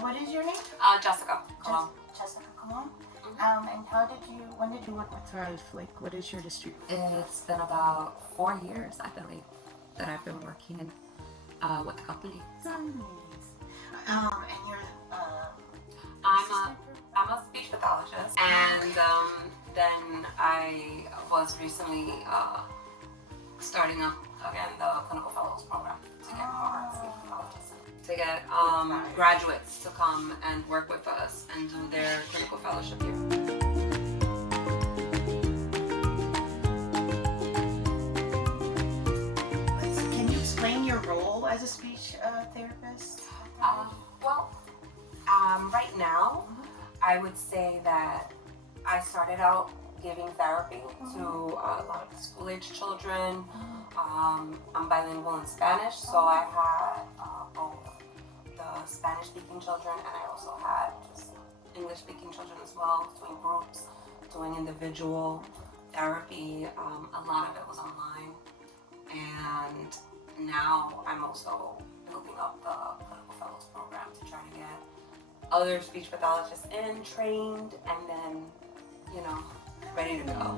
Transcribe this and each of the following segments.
What is your name? Jessica. Jessica, come on. And when did you work with Thrive? Like, what is your history? It's been about 4 years, I believe, that I've been working with the company. Nice. And you're I'm a speech pathologist, and then I was recently starting up again the clinical fellows program to get more speech pathologists, to get graduates to come and work with us and do their clinical fellowship here. Can you explain your role as a speech therapist? Right now, I would say that I started out giving therapy to a lot of school-age children. I'm bilingual in Spanish, so I had both the Spanish-speaking children, and I also had just English-speaking children as well, doing groups, doing individual therapy. A lot of it was online, and now I'm also building up the clinical fellows program to try to get other speech pathologists in, trained, and then, ready to go.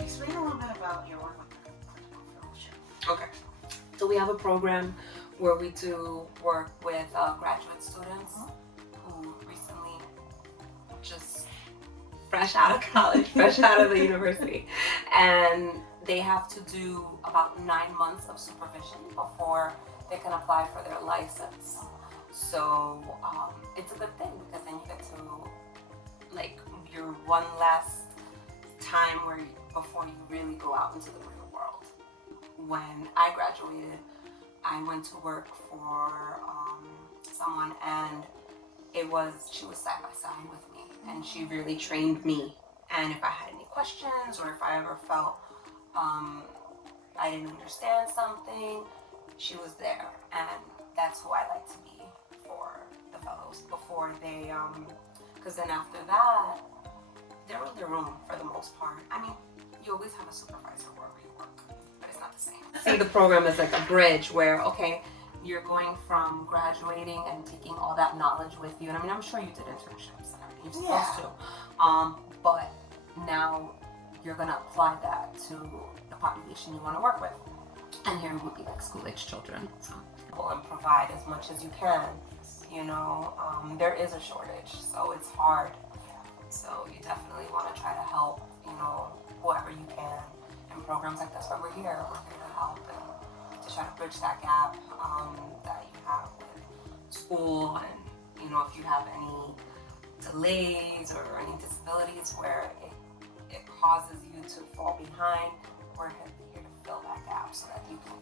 Explain a little bit about your work with the clinical fellowship. Okay. So we have a program where we do work with graduate students who recently just fresh out of college, fresh out of the university, and they have to do about 9 months of supervision before they can apply for their license. So it's a good thing because then you get to, your one last time before you really go out into the real world. When I graduated, I went to work for someone, and she was side by side with me, and she really trained me. And if I had any questions, or if I ever felt I didn't understand something, she was there, and that's who I like to be for the fellows before they, because then after that, they're in their room for the most part. I mean, you always have a supervisor wherever you work, but it's not the same. See the program as like a bridge where, okay, you're going from graduating and taking all that knowledge with you, and I mean, I'm sure you did internships and everything, you're supposed to, but now you're going to apply that to the population you want to work with. And here would be like school-age children. So, and provide as much as you can. There is a shortage, so it's hard. So you definitely want to try to help, whoever you can. And programs like this, where we're here to help and to try to bridge that gap that you have with school. And, if you have any delays or any disabilities where it causes you to fall behind, we're here to fill that gap so that you can,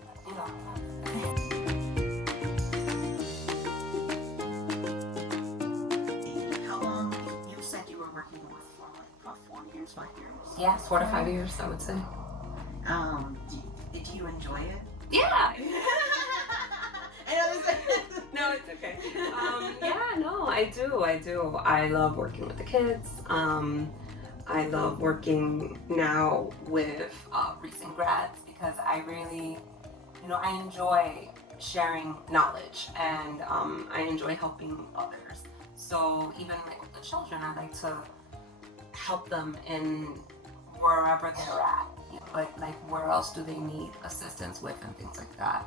How long, you said you were working with for about 4 years, 5 years? Yeah, 4 to 5 years, I would say. Did you enjoy it? Yeah. I know this. No, it's okay. I do. I love working with the kids. I love working now with recent grads because I really, I enjoy sharing knowledge, and I enjoy helping others. So even with the children, I like to help them in wherever they're at. Where else do they need assistance with and things like that.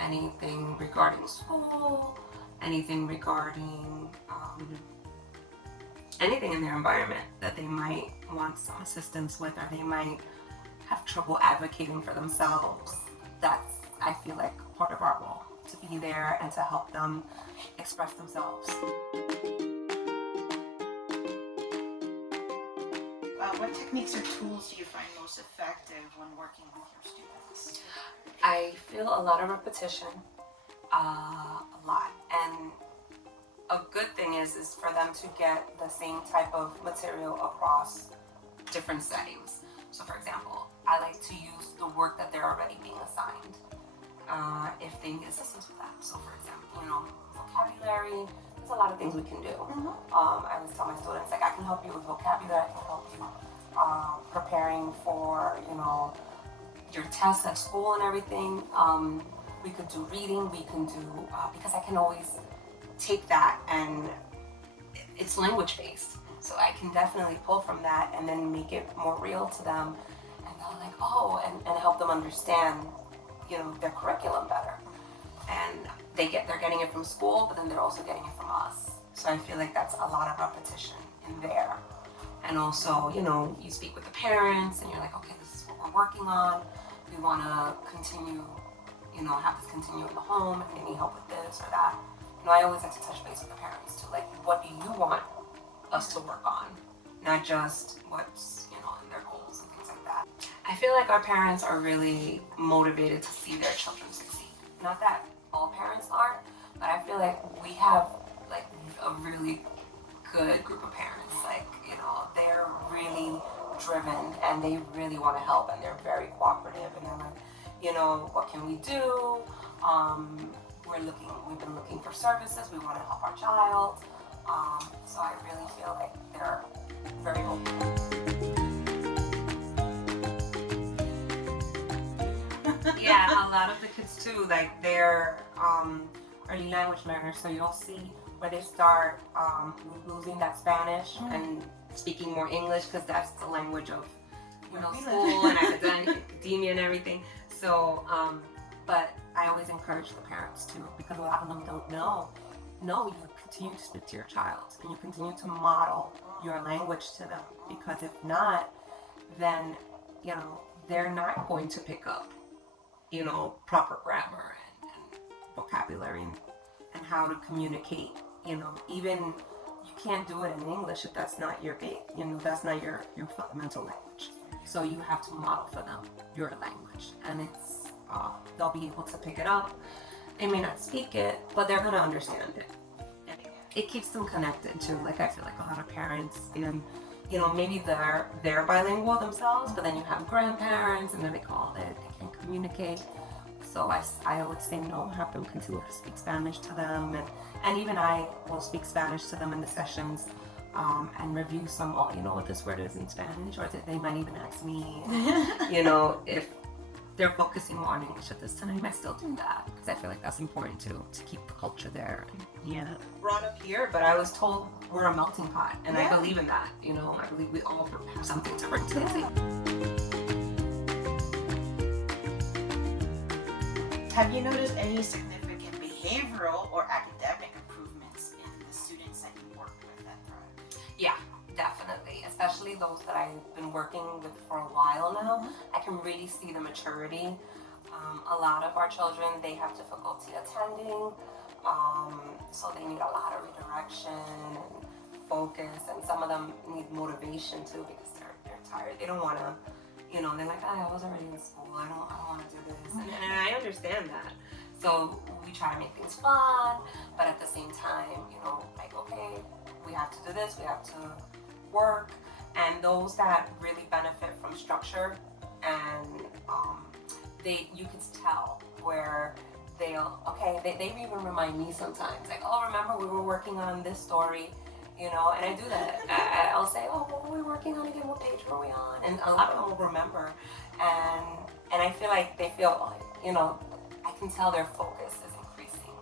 Anything regarding school, anything regarding anything in their environment that they might want some assistance with, or they might have trouble advocating for themselves. That's, I feel like, part of our role, to be there and to help them express themselves. What techniques or tools do you find most effective when working with your students? I feel a lot of repetition, a lot, and a good thing is for them to get the same type of material across different settings. So for example, I like to use the work that they're already being assigned if they need assistance with that. So for example, vocabulary, there's a lot of things we can do. I always tell my students, I can help you with vocabulary, I can help you preparing for, your tests at school and everything. We could do reading, we can do, because I can always take that and it's language based. So I can definitely pull from that and then make it more real to them. And they're like, oh, and help them understand, their curriculum better. And they're getting it from school, but then they're also getting it from us. So I feel like that's a lot of repetition in there. And also, you speak with the parents and you're like, okay, this is what we're working on. We want to continue, have this continue in the home if they need help with this or that. I always like to touch base with the parents too. Like, what do you want us to work on? Not just what's, in their goals and things like that. I feel like our parents are really motivated to see their children succeed. Not that all parents aren't, but I feel like we have like a really good group of parents. Like, they're really driven and they really want to help and they're very cooperative and they're like, what can we do? We've been looking for services. We want to help our child. So I really feel like they're very open. Yeah, a lot of the kids too, like they're early language learners. So you'll see where they start losing that Spanish and speaking more English because that's the language of school and academia and everything. So, but I always encourage the parents too, because a lot of them don't know. No, you continue to speak to your child and you continue to model your language to them, because if not, then, they're not going to pick up, proper grammar and vocabulary and how to communicate, even you can't do it in English if that's not your that's not your fundamental language. So you have to model for them your language, and it's they'll be able to pick it up. They may not speak it, but they're going to understand it. And it keeps them connected too. Like, I feel like a lot of parents, maybe they're bilingual themselves, but then you have grandparents and then they can't communicate. So I would say no, have them continue to speak Spanish to them. And even I will speak Spanish to them in the sessions and review some, what this word is in Spanish, or they might even ask me, if they're focusing more on English at this time. I still do that because I feel like that's important too, to keep the culture there. Yeah, brought up here, but I was told we're a melting pot, and I believe in that. I believe we all have something to bring to the table. Have you noticed any significant behavioral or academic improvements in the students that you work with at Thrive? Yeah, definitely. Especially those that I've been working with for a while now. I can really see the maturity. A lot of our children, they have difficulty attending, so they need a lot of redirection and focus, and some of them need motivation too because they're tired. They don't want to, they're like, I was already in school. I don't want to do this, and I understand that. So we try to make things fun, but at the same time, like, okay, we have to do this. We have to work. And those that really benefit from structure, and you can tell where they even remind me sometimes, like, oh, remember we were working on this story, and I do that. I'll say, oh, what were we working on again? What page were we on? And a lot of them will remember, and I feel like they feel, I can tell their focus is increasing,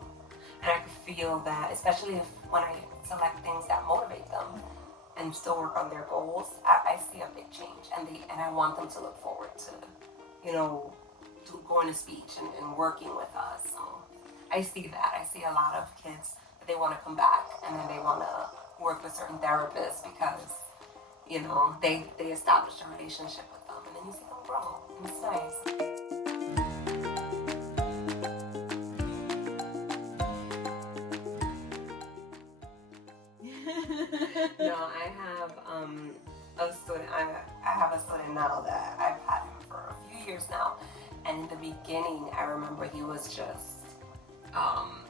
and I can feel that, especially when I select things that motivate them and still work on their goals, I see a big change, and I want them to look forward to, to going to speech and working with us. So I see that. I see a lot of kids that they want to come back, and then they want to work with certain therapists because, they established a relationship with them, and then you see them grow, and it's nice. No, I have a student. I have a student now that I've had him for a few years now, and in the beginning, I remember he was just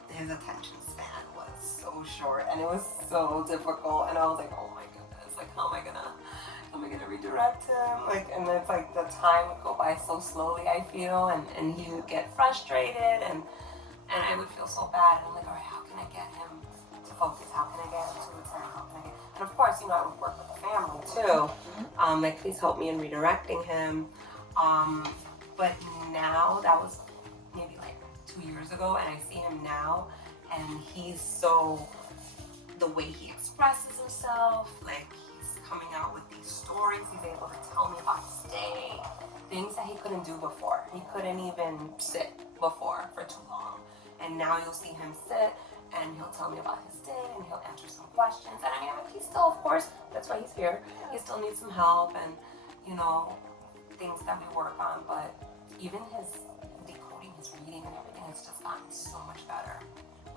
his attention span was so short, and it was so difficult. And I was like, oh my goodness, like how am I gonna redirect him? Like, and it's like the time would go by so slowly. I feel, and he would get frustrated, and I would feel so bad. And I'm like, all right, how can I get him to focus? How can I get him to attend? How can I get? And of course, I would work with the family too. Like, please help me in redirecting him. But now, that was maybe like 2 years ago, and I see him now, and he's so, the way he expresses himself, like he's coming out with these stories, he's able to tell me about his day, things that he couldn't do before. He couldn't even sit before for too long. And now you'll see him sit and he'll tell me about his day and he'll answer some questions. And I mean, he still, of course, that's why he's here. He still needs some help and, you know, things that we work on. But even his decoding, his reading and everything has just gotten so much better.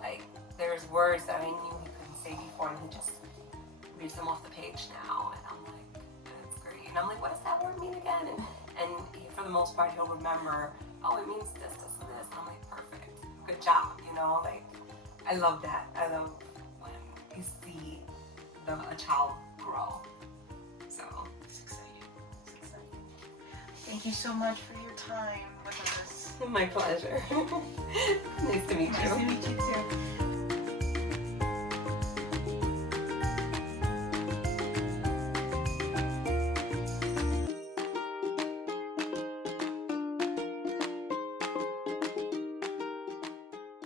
Like, there's words that I knew he couldn't say before and he just reads them off the page now. And I'm like, that's great. And I'm like, what does that word mean again? And he, for the most part, he'll remember, oh, it means this, this, and this. And I'm like, perfect. Good job, you know? Like, I love that. I love when you see a child grow. So, It's exciting. It's exciting. Thank you so much for your time with us. my pleasure. Nice to meet you. Nice to meet you too.